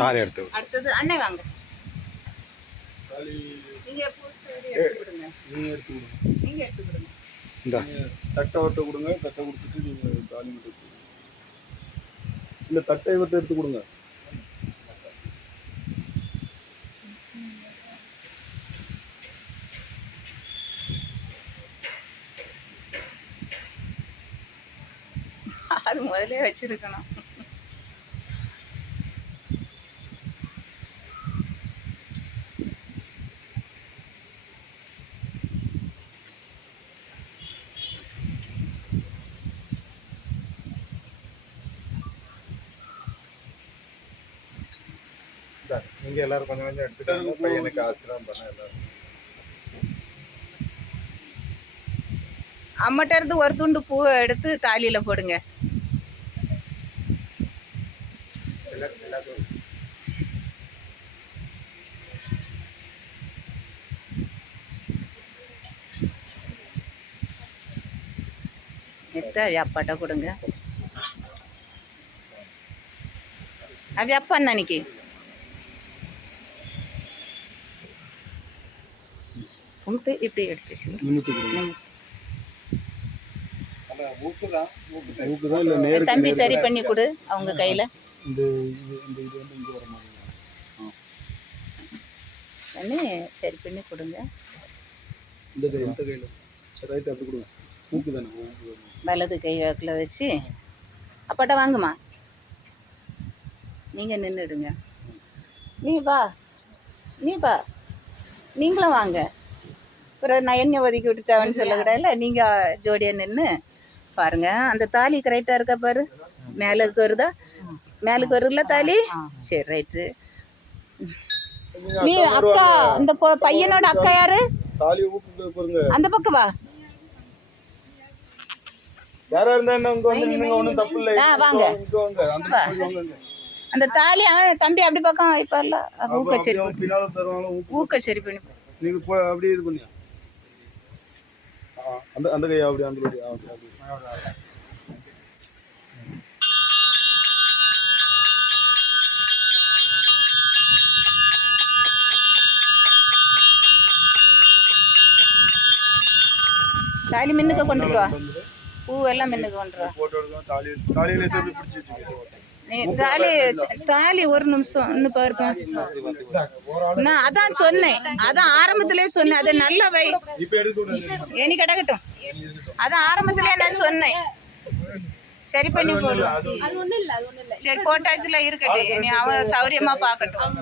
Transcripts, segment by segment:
தாலி எடுத்து அடுத்தது அண்ணே வாங்க. நீங்க எடுத்து கொடுங்க. நீங்க எடுத்து கொடுங்க. இந்த தட்டை வட்ட கொடுங்க. தட்டை கொடுத்துட்டு நீங்க தாலி மட்டும் இல்ல தட்டை வட்ட எடுத்து கொடுங்க. அது முதல்ல வச்சிருக்கணும். நீங்க எல்லாரும் கொஞ்சம் கொஞ்சம் எடுத்துட்டாங்க. பையனுக்கு ஆசீர்வாதம் பண்ண எல்லாரும். அம்மட்ட இருந்து ஒரு துண்டு பூவை எடுத்து தாலியில போடுங்க. எடுத்து அப்பாட்ட கொடுங்க. அவி அப்பா அன்னைக்கு உண்டு இப்படி எடுத்துச்சு. தம்பி சரி பண்ணி கொடு அவங்க கையில. சரி பண்ணி கொடுங்க. வலது கை வாக்கில் வச்சு அப்பாட்ட வாங்குமா. நீங்க நின்றுடுங்க. நீ வா நீங்களும் வாங்க. அப்புறம் நான் என்ன ஒதுக்கி விட்டுட்டான்னு சொல்லக்கூடாதுல்ல. நீங்கள் ஜோடியாக நின்று பாருங்க. அந்த தாலி கரெக்டாக இருக்கா பாரு. மேலுக்கு வருதா? மேலுக்கு வருதுல தாலி. சரி ரைட்டு. நீ அக்கா இந்த பையனோட அக்கா யாரு? அந்த பக்கம் வா. வாங்க. அந்த தாலி அவன் தம்பி அப்படி பக்கம் வைப்பார்ல. ஊக்கச்சரி பண்ணி நீங்க அப்படியே இது பண்ணியா அந்த கையா அப்படி அந்த தாலி மின்னுக்க கொண்டுட்டு வா. பூவெல்லாம் மின்னுக்கு கொண்டு வா. தாலி ஒரு நிமிஷம் இன்னும் பாருப்பா. நான் அதான் சொன்னேன். அதான் ஆரம்பத்திலே சொன்னேன். அதை நல்லா வை. இனி கிடக்கட்டும். அதான் ஆரம்பத்திலே நான் சொன்னேன். சரி பண்ணி போடு. சரி போட்டாச்சுல இருக்கட்டும். நீ அவன் சௌரியமா பாக்கட்டும்.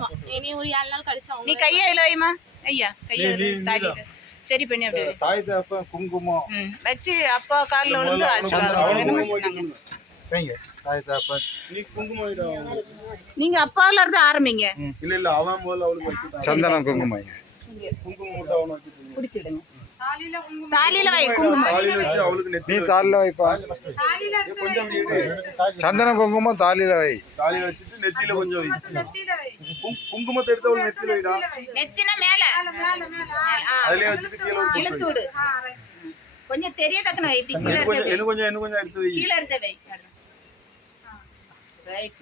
நீ கையை இதுல வைமா. ஐயா கையை தாலியில சரி பண்ணி அப்படியே குங்குமம் வச்சு அப்பா காலில் விழுந்து ஆசீர்வாதம். நீங்க அப்பால இருந்து ஆரம்பிங்க. இல்ல அவன் முதல்ல அவளுக்கு சந்தனம் குங்குமம் குடிச்சிடுங்க. தாலியில வை குங்குமம். நீ தாலியில வைப்பா. சந்தனம் குங்குமம் தாலியில வை. தாலியில வச்சுட்டு நெத்தியில கொஞ்சம் வை. குங்குமத்தை எடுத்து அவளுக்கு நெத்தியில வைடா. நெத்தின மேல அதுலயே வச்சிட்டு கீழ இழுத்து விடு. கொஞ்சம் தெரியதக்கன வை. இன்னும் கொஞ்சம் எடுத்து வை. கீழ இருந்த வை. ரைட்.